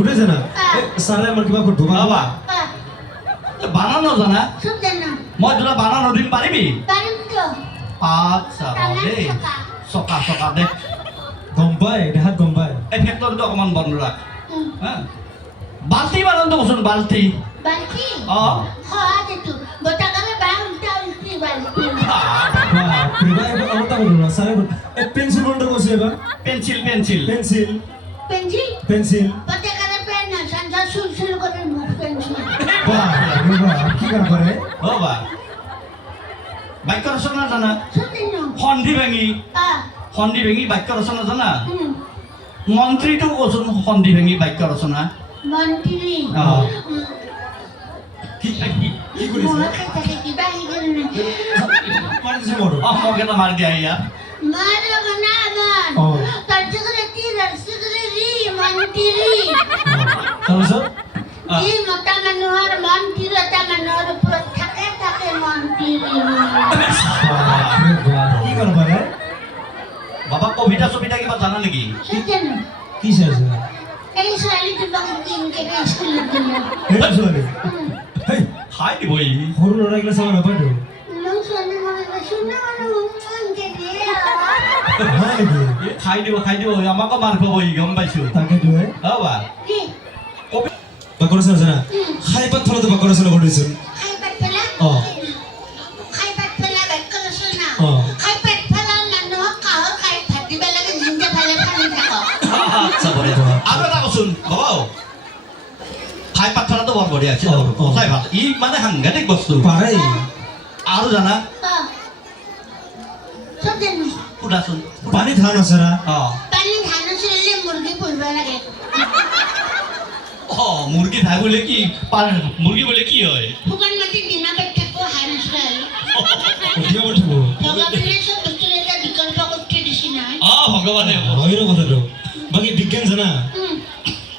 ঘুরেছে না স্যারে আমার কিবা করবো বাবা বানানো জানা সব জানো মই তোরা বানানো দিন পারিবি পারিম তো আচ্ছা দেই সকা সকা দে গম পায় দেখাত গম পায় এই ফেক্টরিটো অকমান বন্ধ ৰাখ হ্যাঁ বালতি বানানো বসুন বালতি বালতি অ হ্যাঁ দেখো বটাকালে বালতি উল্টি বালতি কিবা এবার আলাদা করবো না স্যারে পেন্সিল বন্ধ করছে এবার pencil pencil pencil pencil pencil বটাকালে পেন না সঞ্জা সুলসুল করে মুখ পেন্সিল বাহ কি করে ও বা বাক্য রচনা জানা সব জানো সন্ধি ভেঙি সন্ধি ভেঙি বাক্য রচনা জানা মন্ত্ৰীটো কচোন সন্ধি ভেঙি বাক্য ৰচনা মন্ত্ৰী কি কৰিছে মহাকে থাকে কিবা আহি গ'ল নে মাৰিছে মৰো মোক এটা মাৰি দিয়া ইয়াত মাৰো গনা মান কাৰ্যকৰে কি ৰাষ্ট্ৰকৰে ৰি মন্ত্ৰী তাৰপিছত ই মতা মানুহৰ মন তিৰতা মানুহৰ ওপৰত থাকে থাকে মন তিৰি কি কৰিব পাৰে বাবা কবিতা চবিতা কিবা জানা নেকি সত্যনো কি চাইছে এই ছোৱালীটো বাকি দিন কেনে স্কুলত দিল এই ছোৱালী হেই খাই দিব ই সৰু ল'ৰাগিলা চাব নাপায়তো নো ছোৱালী মনে শুনা মানুহ মনকে দিয়ে হয় নেকি খাই দিব আমাকো মাৰ খাব ই গম পাইছো তাকেতো অ বা কি বাকৰ আছে না খাই পাত ফলতে বাকৰ আছে কৰিছিল খাই পাত পেলা খাই পাত পেলা বাক্য ৰচনা খাই পাত পেলা মানুহক কাহৰ খাই ভাত দিব লাগে জিন্দা ভালে খালি থাক আচ্ছা বৰে আৰু এটা কচোন বাবা খাই পাত ফলাটো বৰ বঢ়িয়া আছে সঁচাই ভাল ই মানে সাংঘাতিক বস্তু পাৰে আৰু জানা সব জানো সুধাচোন পানী ধান আছে না পানী ধান চলিলে মুৰ্গী পুহিব লাগে মুৰ্গী ধাই বোলে কি মুৰ্গী বোলে কি হয় শুকান মাটিত ডিমা পাতি থাকো হাঁহ ছোৱালী উঠিব উঠিব ভগৱানে চব বস্তুৰ এটা বিকল্প কৰি দিছি নহয় ভগৱানে হয় ৰ কথাটো বাকী বিজ্ঞান জানা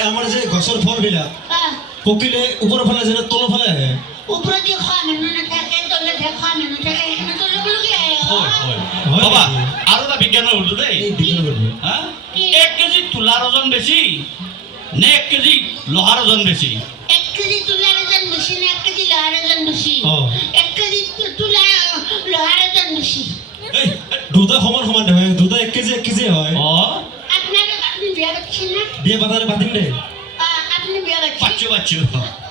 আমাৰ যে গছৰ ফলবিলাক পকিলে ওপৰৰ ফালে যেনে তলৰ ফালে আহে ওপৰত দি খোৱা মানুহ নাথাকে তলে খোৱা মানুহ থাকে সেইকাৰণে তললৈকে আহে বাবা আৰু এটা বিজ্ঞানৰ উল্টো দেই এই বিজ্ঞান কৰিব 1 কেজি তোলাৰ ওজন বেছি নে 1 কেজি লোহাৰ ওজন বেছি 1 কেজি তোলাৰ ওজন বেছি নে 1 কেজি লোহাৰ ওজন বেছি 1 কেজি তোলা লোহাৰ ওজন বেছি এই দুটা সমান সমান নহয় দুটা 1 কেজি হয় আপনি বিয়া পাতিছেন না বিয়ে পাতারে পাতিম দে আপনি বিয়া পাতিছেন বাচ্চু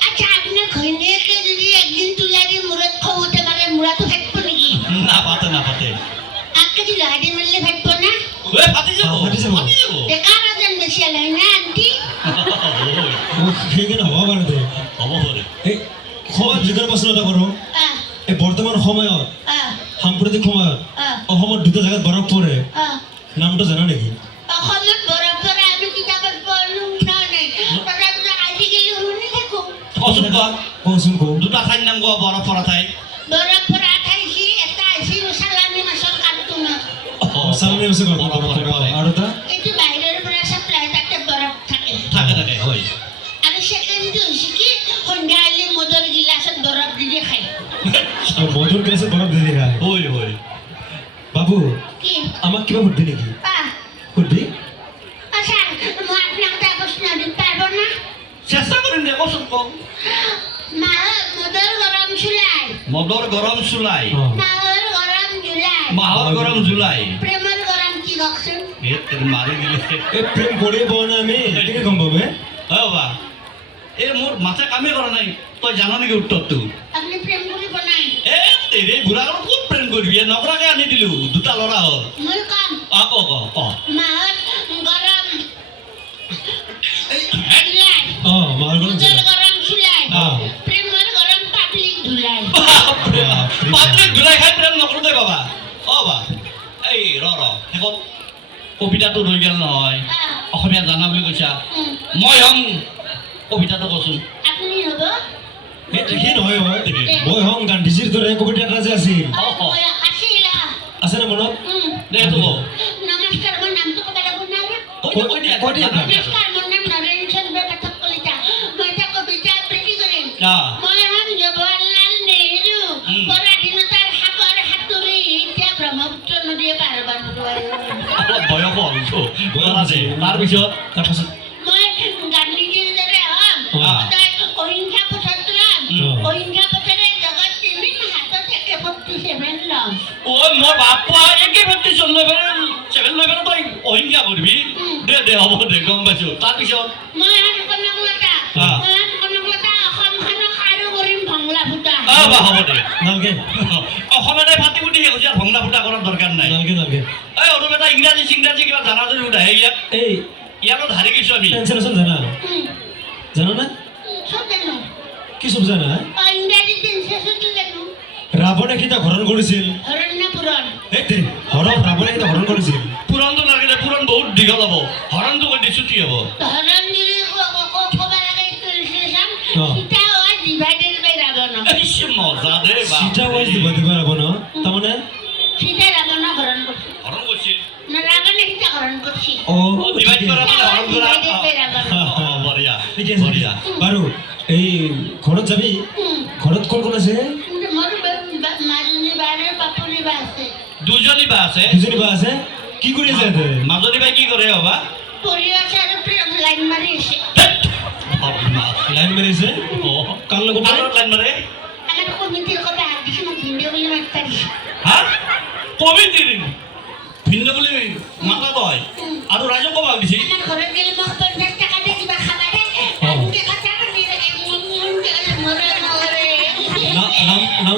আচ্ছা আপনার ঘৈণীয়েকে যদি একদিন তুলাই দিয়ে মূৰত খং উঠে মাৰে মূৰাটো ফাটিব নেকি নাপাতে 1 কেজি লোহাৰ দি মাৰিলে ফাটিব না ফাটি যাব বেকাৰ ওজন বেছি হয় না আণ্টি সেইকাৰণে হ'ব পাৰে দে হ'ব পাৰে এই সমাজ যুগৰ প্ৰশ্ন এটা কৰোঁ এই বৰ্তমান সময়ত সাম্প্ৰতিক সময়ত অসমত দুটা জাগাত বৰফ পৰে নামটো জানা নেকি অসমত বৰফ পৰে আমি কিতাপত পঢ়িলো শুনা নাই তথাপিতো আজিকালি শুনি থাকোঁ কচোন কওঁ দুটা ঠাইৰ নাম কোৱা বৰফ পৰা ঠাই বৰফ পৰা ঠাইছি এটা হৈছে চালানী মাছৰ কাৰ্টুনত চালানী মাছৰ আৰু এটা এইটো বাহিৰৰ পৰা চাপ্লাই তাতে বৰফ থাকে থাকে হয় আৰু ছেকেণ্ডটো হৈছে কি সন্ধ্যা হ'লে মদৰ গিলাচত বৰফ দি খায় মধুৰ গিলাচত বৰফ দি খায় হয় বাবু কি আমাক কিবা সুধি নেকি সুধি আচ্ছা মই আপোনাক এটা প্ৰশ্ন দিম পাৰিব না চেষ্টা কৰিম দে কচোন কওঁ মদৰ গৰম চুলাই মাহৰ গৰম জুলাই প্ৰেমৰ গৰম কি কওকচোন মাৰি দিলে এই প্ৰেম কৰিয়ে পোৱা নাই আমি কেনেকৈ গম পাব বা এই মোৰ মাথা কামেই কৰা নাই তই জানা নেকি উত্তৰটো আপুনি প্ৰেম কৰিব নাই তেৰে বুঢ়া কালত ক'ত প্ৰেম কৰিবি নকৰাকে আনি দিলো দুটা ল'ৰা হ'ল মই কাম ক মাহৰ গৰম মদৰ গৰম চুলাই প্ৰেমৰ গৰম পাব্লিক ধুলাই পাব্লিক ধুলাই খাই প্ৰেম নকৰো দে বাবা বা এই শেষত কবিতাটো ৰৈ গ'ল নহয় অসমীয়া জানা বুলি কৈছা মই হ'ম কবিতাটো কচোন আপুনি হ'ব সি নহয় মই হওঁ গান্ধীজীৰ দৰে কবিতা এটা যে আছিল আছে না মনত দে এইটো নমস্কাৰ মোৰ নামটো ক'ব লাগিব না কৈ দিয়া নমস্কাৰ মোৰ নাম নৰেন চন্দ্ৰ পাঠক কলিতা মই এটা কবিতা আবৃত্তি কৰিম মই হ'ম জৱাহৰলাল নেহৰু পৰাধীনতাৰ সাগৰ সাঁতুৰি এতিয়া ব্ৰহ্মপুত্ৰ নদীয়ে পাৰ হ'ব বয়স হ'ল তাৰপিছত মই গান্ধীজীৰ পিছত মই হান কনকলতা অসমখনক আৰু কৰিম ভংলা ফুটা বা হ'ব দে নালগে অসমতে ফাটি ফুটি শেষ হৈছে আৰু ভংলা ফুটা কৰাৰ দৰকাৰ নাই নালগে নালগে এই অনুপ এটা ইংৰাজী চিংৰাজী কিবা জানা যদি উঠাই ইয়াক এই ইয়াতো ধাৰি গৈছোঁ আমি ট্ৰেন্সলেশ্যন জানা জানা না চব জানো কি চব জানা ইংৰাজী ট্ৰেন্সলেশ্যনটো জানো ৰাৱণে কেইটা হৰণ কৰিছিল হৰণ্য পুৰণ এই দে ৰাৱণে কেইটা হৰণ কৰিছিল পুৰণটো নালাগে পুৰণ বহুত দীঘল হ'ব হৰণটো কৈ দিছোঁ কি হ'ব হৰণ যদি ক'ব লাগে translation Sita was divided by Ravan is, মজা দে বা সীতা ৱাইজ দিব ৰাৱণ তাৰমানে সীতা ৰাৱণক হৰণ কৰিছিল হৰণ কৰিছিল ৰাৱণে সীতা হৰণ কৰিছিল অ ডিভাইড কৰা সীতা মানে was হৰণ কৰা divided by ৰাৱণ বঢ়িয়া ঠিকে আছে বঢ়িয়া বাৰু এই ঘৰত যাবি ঘৰত কোন কোন আছে মোৰ মাজনী বা আৰু পাপৰি বা আছে দুজনী বা আছে দুজনী বা আছে কি কৰি আছে ইয়াতে মাজনী বাই কি কৰে হবা পঢ়ি আছে আৰু প্ৰেম লাইন মাৰি আছে লাইন মাৰিছে কাৰ লগত লাইন মাৰে আমাৰ কমিটিৰ কথা দিছে মোক ভিডিঅ' বুলি মাতা দিছে হা কমিটিৰ ভিন্ন বুলি মাতা তই আৰু ৰাইজক ক'ব দিছি আমাৰ ঘৰত গেলে মোক